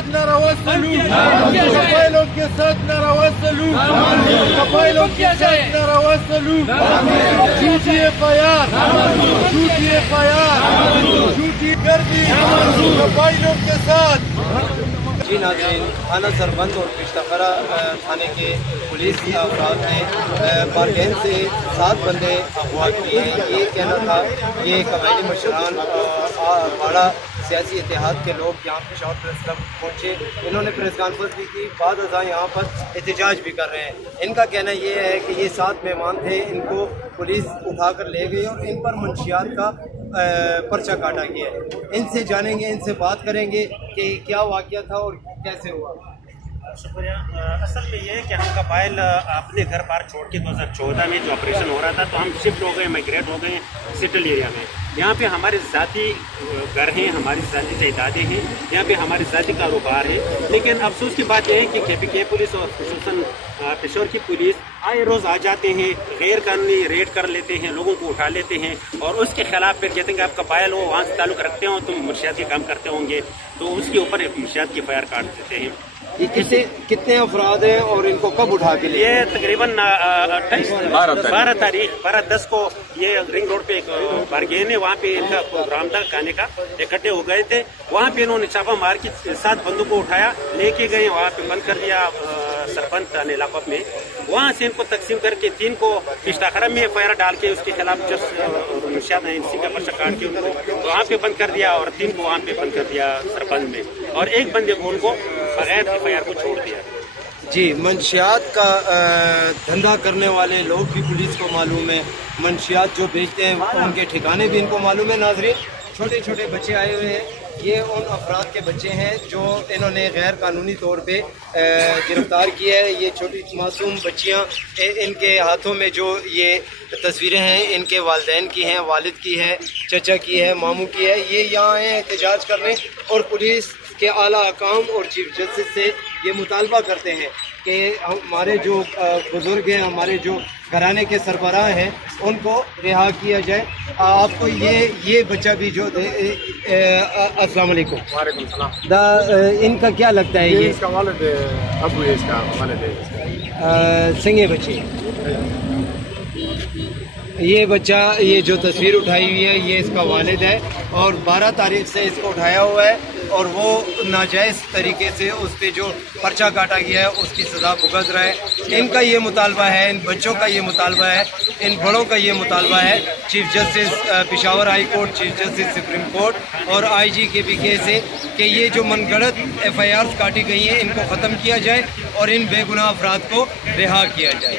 साथ नारावा सलूक, कबाइलों के साथ नारावा सलूक, कबाइलों के साथ नारावा सलूक, झूठी FIR, झूठी FIR, झूठी गर्दी कबाइलों के साथ। जी नाज़रीन, थाना सरबंद और पिश्तखरा थाने के पुलिस अफराद ने बारगैन से 7 बंदे अगवा किए हैं। ये कहना था ये कबायली मशरान बाड़ा सियासी इतिहाद के लोग यहाँ पेशावर प्रेस क्लब पहुँचे, इन्होंने प्रेस कॉन्फ्रेंस भी की, बाद अज़ां यहाँ पर एहतजाज भी कर रहे हैं। इनका कहना ये है कि ये 7 मेहमान थे, इनको पुलिस उठा कर ले गई और इन पर मंशियात का पर्चा काटा गया है। इनसे जानेंगे, इनसे बात करेंगे कि क्या वाक़या था और कैसे हुआ। शुक्रिया। असल में ये है कि हम कबाइल अपने घर बार छोड़ के 2014 में जो ऑपरेशन हो रहा था तो हम शिफ्ट हो गए, माइग्रेट हो गए सेटल एरिया में। यहाँ पे हमारे ज़ाती घर हैं, हमारी ज़ाती जायदादें हैं, यहाँ पे हमारे ज़ाती कारोबार है। लेकिन अफसोस की बात यह है कि KPK पुलिस और खुसूसन पेशोर की पुलिस आए रोज़ आ जाते हैं, गैर कानूनी रेड कर लेते हैं, लोगों को उठा लेते हैं और उसके खिलाफ फिर कहते हैं कि आप कबाइल हो, वहाँ से ताल्लुक़ रखते हो, तुम मुर्शियात के काम करते होंगे, तो उसके ऊपर मुर्शियात की FIR काट देते हैं। ये कितने अफराद हैं और इनको कब उठा के लिए? ये तकरीबन 12/10 को ये रिंग रोड पे एक बारगेन है, वहाँ पे इनका प्रोग्राम था खाने का, इकट्ठे हो गए थे। वहाँ पे इन्होंने छापा मार के 7 बंदों को उठाया, लेके गए, वहाँ पे बंद कर दिया सरपंच इलाक़ों में। वहाँ से इनको तकसीम करके 3 को पिश्तखरा में FIR डाल के उसके खिलाफ जो मुंशियात हैं इसी का पर्चा काट के उनको वहाँ पे बंद कर दिया और 3 को वहाँ पे बंद कर दिया सरपंच में, और एक बंदे को उनको बगैर FIR को छोड़ दिया। जी, मंशियात का धंधा करने वाले लोग भी पुलिस को मालूम है, मंशियात जो बेचते हैं उनके ठिकाने भी इनको मालूम है। नाज़रीन, छोटे छोटे बच्चे आए हुए हैं, ये उन अफराद के बच्चे हैं जो इन्होंने गैर कानूनी तौर पे गिरफ्तार किया है। ये छोटी मासूम बच्चियां, इनके हाथों में जो ये तस्वीरें हैं इनके वालिदैन की हैं, वालिद की है, चचा की है, मामू की है। ये यहाँ आए एहतजाज करने और पुलिस के आला अकाम और चीफ जस्टिस से ये मुतालबा करते हैं कि हमारे जो बुज़ुर्ग हैं, हमारे जो घराने के सरबराह हैं, उनको रिहा किया जाए। आपको ये बच्चा भी जो अस्सलाम वालेकुम। वालेकुम सलाम। इनका क्या लगता है? ये इसका वालिद अबू है, इसका वालिद है सिंगे बच्चे। ये बच्चा, ये जो तस्वीर उठाई हुई है, ये इसका वालिद है और 12 तारीख से इसको उठाया हुआ है और वो नाजायज़ तरीके से उस पर जो पर्चा काटा गया है उसकी सज़ा भुगत रहा है। इनका ये मुतालबा है, इन बच्चों का ये मुतालबा है, इन बड़ों का ये मुतालबा है chief justice Peshawar high court, chief justice supreme court और IG KPK से कि ये जो मनगढ़ंत FIRs काटी गई हैं इनको ख़त्म किया जाए और इन बेगुनाह अफराद को रिहा किया जाए।